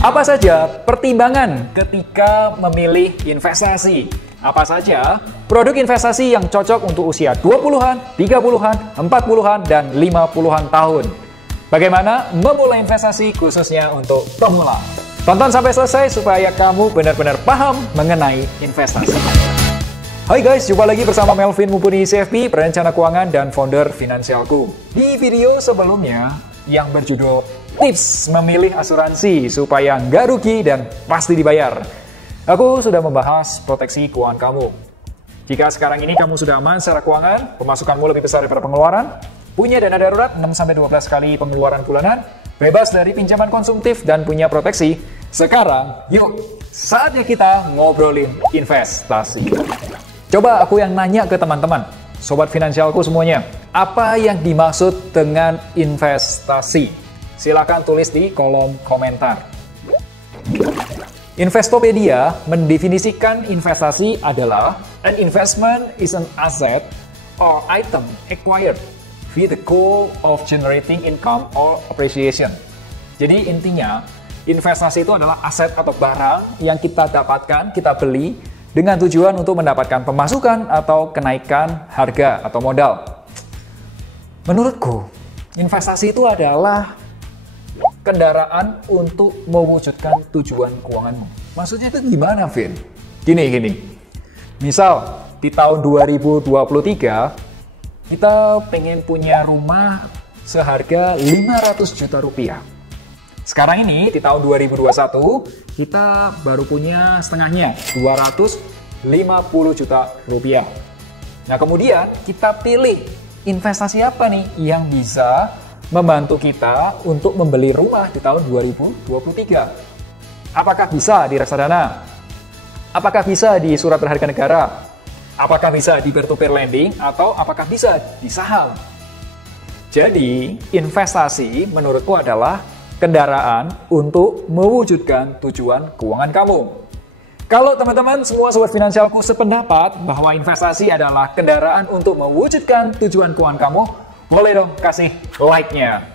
Apa saja pertimbangan ketika memilih investasi? Apa saja produk investasi yang cocok untuk usia 20-an, 30-an, 40-an, dan 50-an tahun? Bagaimana memulai investasi khususnya untuk pemula? Tonton sampai selesai supaya kamu benar-benar paham mengenai investasi. Hai guys, jumpa lagi bersama Melvin Mumpuni CFP, perencana keuangan dan founder Finansialku. Di video sebelumnya yang berjudul Tips Memilih Asuransi Supaya Nggak Rugi dan Pasti Dibayar, aku sudah membahas proteksi keuangan kamu. Jika sekarang ini kamu sudah aman secara keuangan, pemasukanmu lebih besar daripada pengeluaran, punya dana darurat 6-12 kali pengeluaran bulanan, bebas dari pinjaman konsumtif, dan punya proteksi, sekarang yuk, saatnya kita ngobrolin investasi. Coba aku yang nanya ke teman-teman, sobat finansialku semuanya, apa yang dimaksud dengan investasi? Silakan tulis di kolom komentar. Investopedia mendefinisikan investasi adalah an investment is an asset or item acquired with the goal of generating income or appreciation. Jadi intinya, investasi itu adalah aset atau barang yang kita dapatkan, kita beli dengan tujuan untuk mendapatkan pemasukan atau kenaikan harga atau modal. Menurutku, investasi itu adalah kendaraan untuk mewujudkan tujuan keuanganmu. Maksudnya itu gimana, Vin? Gini. Misal, di tahun 2023, kita pengen punya rumah seharga 500 juta rupiah. Sekarang ini, di tahun 2021, kita baru punya setengahnya, 250 juta rupiah. Nah, kemudian kita pilih investasi apa nih yang bisa membantu kita untuk membeli rumah di tahun 2023. Apakah bisa di reksadana? Apakah bisa di surat berharga negara? Apakah bisa di peer-to-peer lending? Atau apakah bisa di saham? Jadi, investasi menurutku adalah kendaraan untuk mewujudkan tujuan keuangan kamu. Kalau teman-teman semua sobat finansialku sependapat bahwa investasi adalah kendaraan untuk mewujudkan tujuan keuangan kamu, boleh dong kasih like-nya.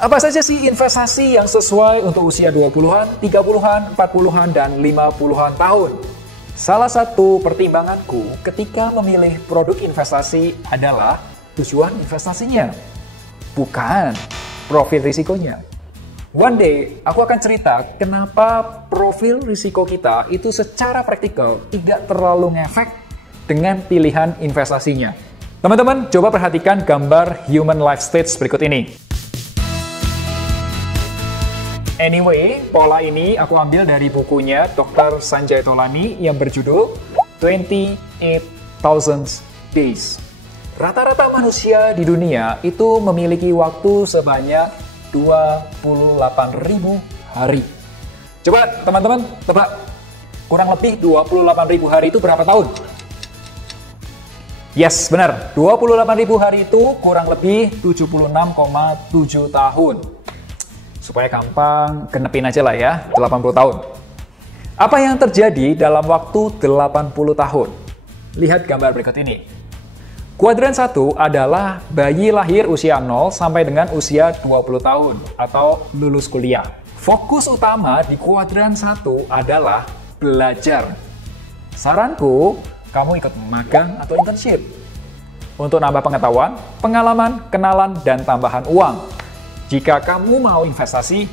Apa saja sih investasi yang sesuai untuk usia 20-an, 30-an, 40-an, dan 50-an tahun? Salah satu pertimbanganku ketika memilih produk investasi adalah tujuan investasinya, bukan profil risikonya. One day, aku akan cerita kenapa profil risiko kita itu secara praktikal tidak terlalu ngefek dengan pilihan investasinya. Teman-teman, coba perhatikan gambar human life stage berikut ini. Anyway, pola ini aku ambil dari bukunya Dr. Sanjay Tolani yang berjudul 28,000 Days. Rata-rata manusia di dunia itu memiliki waktu sebanyak 28.000 hari. Coba teman-teman, tebak. Kurang lebih 28.000 hari itu berapa tahun? Yes, benar. 28.000 hari itu kurang lebih 76,7 tahun. Supaya gampang, genepin aja lah ya, 80 tahun. Apa yang terjadi dalam waktu 80 tahun? Lihat gambar berikut ini. Kuadran 1 adalah bayi lahir usia 0 sampai dengan usia 20 tahun atau lulus kuliah. Fokus utama di kuadran 1 adalah belajar. Saranku, kamu ikut magang atau internship untuk nambah pengetahuan, pengalaman, kenalan, dan tambahan uang. Jika kamu mau investasi,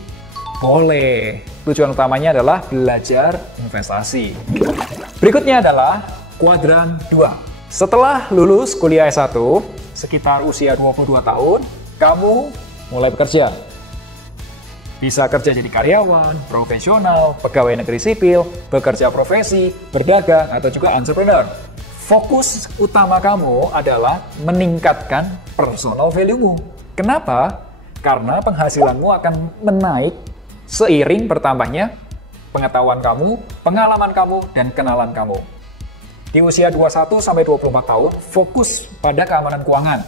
boleh. Tujuan utamanya adalah belajar investasi. Berikutnya adalah kuadran 2. Setelah lulus kuliah S1, sekitar usia 22 tahun, kamu mulai bekerja. Bisa kerja jadi karyawan, profesional, pegawai negeri sipil, bekerja profesi, berdagang, atau juga entrepreneur. Fokus utama kamu adalah meningkatkan personal value-mu. Kenapa? Karena penghasilanmu akan menaik seiring bertambahnya pengetahuan kamu, pengalaman kamu, dan kenalan kamu. Di usia 21-24 tahun, fokus pada keamanan keuangan.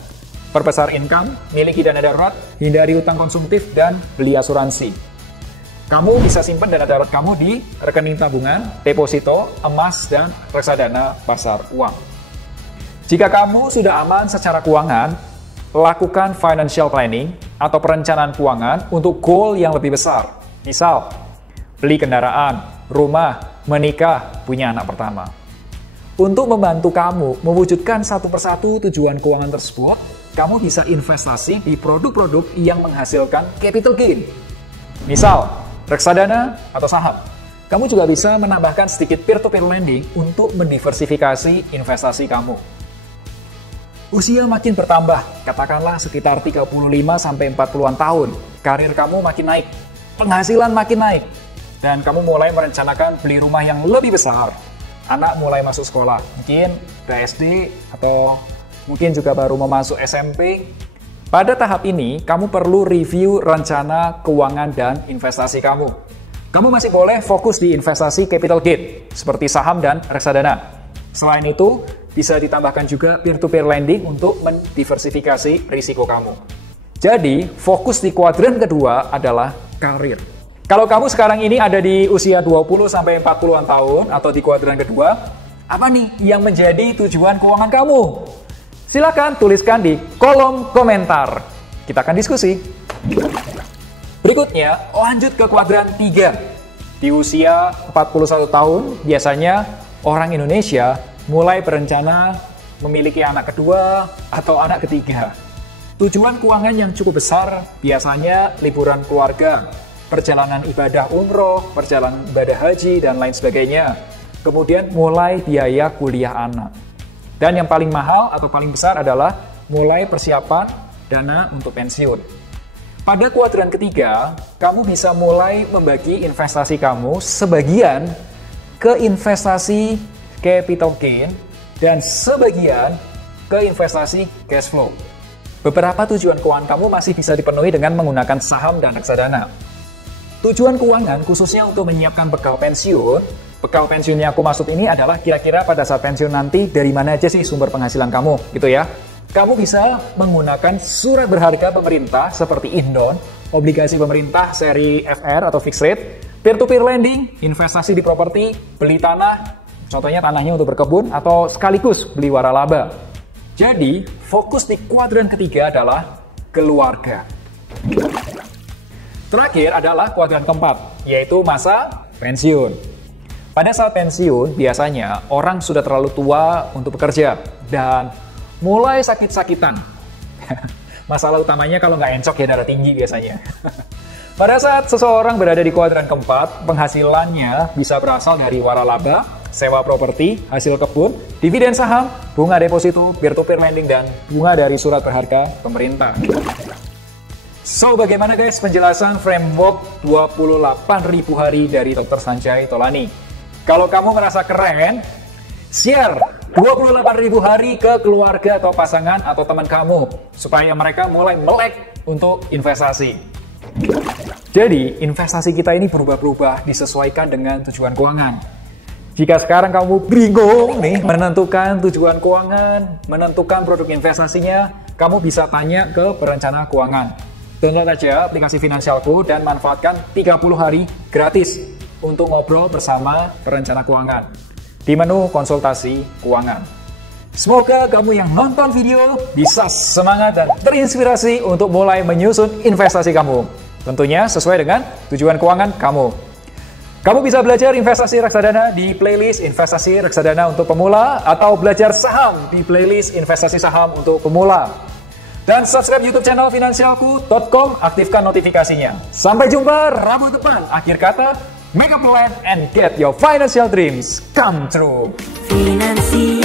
Perbesar income, miliki dana darurat, hindari utang konsumtif, dan beli asuransi. Kamu bisa simpan dana darurat kamu di rekening tabungan, deposito, emas, dan reksadana pasar uang. Jika kamu sudah aman secara keuangan, lakukan financial planning atau perencanaan keuangan untuk goal yang lebih besar. Misal, beli kendaraan, rumah, menikah, punya anak pertama. Untuk membantu kamu mewujudkan satu persatu tujuan keuangan tersebut, kamu bisa investasi di produk-produk yang menghasilkan capital gain. Misal, reksadana atau saham. Kamu juga bisa menambahkan sedikit peer-to-peer lending untuk mendiversifikasi investasi kamu. Usia makin bertambah, katakanlah sekitar 35-40-an tahun. Karir kamu makin naik, penghasilan makin naik, dan kamu mulai merencanakan beli rumah yang lebih besar. Anak mulai masuk sekolah, mungkin ke SD atau mungkin juga baru mau masuk SMP. Pada tahap ini, kamu perlu review rencana keuangan dan investasi kamu. Kamu masih boleh fokus di investasi capital gain, seperti saham dan reksadana. Selain itu, bisa ditambahkan juga peer-to-peer lending untuk mendiversifikasi risiko kamu. Jadi, fokus di kuadran kedua adalah karir. Kalau kamu sekarang ini ada di usia 20-40-an tahun atau di kuadran kedua, apa nih yang menjadi tujuan keuangan kamu? Silakan tuliskan di kolom komentar. Kita akan diskusi. Berikutnya, lanjut ke kuadran 3. Di usia 41 tahun, biasanya orang Indonesia mulai berencana memiliki anak kedua atau anak ketiga. Tujuan keuangan yang cukup besar biasanya liburan keluarga, perjalanan ibadah umroh, perjalanan ibadah haji, dan lain sebagainya. Kemudian mulai biaya kuliah anak. Dan yang paling mahal atau paling besar adalah mulai persiapan dana untuk pensiun. Pada kuadran ketiga, kamu bisa mulai membagi investasi kamu sebagian ke investasi capital gain dan sebagian ke investasi cash flow. Beberapa tujuan keuangan kamu masih bisa dipenuhi dengan menggunakan saham dan reksadana. Tujuan keuangan khususnya untuk menyiapkan bekal pensiun yang aku maksud ini adalah kira-kira pada saat pensiun nanti dari mana aja sih sumber penghasilan kamu, gitu ya. Kamu bisa menggunakan surat berharga pemerintah seperti Indon, obligasi pemerintah seri FR atau fixed rate, peer-to-peer lending, investasi di properti, beli tanah, contohnya tanahnya untuk berkebun, atau sekaligus beli waralaba. Jadi, fokus di kuadran ketiga adalah keluarga. Terakhir adalah kuadran keempat, yaitu masa pensiun. Pada saat pensiun, biasanya orang sudah terlalu tua untuk bekerja dan mulai sakit-sakitan. Masalah utamanya kalau nggak encok ya darah tinggi biasanya. Pada saat seseorang berada di kuadran keempat, penghasilannya bisa berasal dari waralaba, sewa properti, hasil kebun, dividen saham, bunga deposito, peer-to-peer lending, dan bunga dari surat berharga pemerintah. So, bagaimana guys penjelasan framework 28.000 hari dari Dr. Sanjay Tolani? Kalau kamu merasa keren, share 28.000 hari ke keluarga atau pasangan atau teman kamu supaya mereka mulai melek untuk investasi. Jadi, investasi kita ini berubah-ubah disesuaikan dengan tujuan keuangan. Jika sekarang kamu bingung nih menentukan tujuan keuangan, menentukan produk investasinya, kamu bisa tanya ke perencana keuangan. Download aja aplikasi Finansialku dan manfaatkan 30 hari gratis untuk ngobrol bersama perencana keuangan di menu konsultasi keuangan. Semoga kamu yang nonton video bisa semangat dan terinspirasi untuk mulai menyusun investasi kamu. Tentunya sesuai dengan tujuan keuangan kamu. Kamu bisa belajar investasi reksadana di playlist investasi reksadana untuk pemula atau belajar saham di playlist investasi saham untuk pemula. Dan subscribe YouTube channel finansialku.com, aktifkan notifikasinya. Sampai jumpa Rabu depan. Akhir kata, make a plan and get your financial dreams come true. Finansial.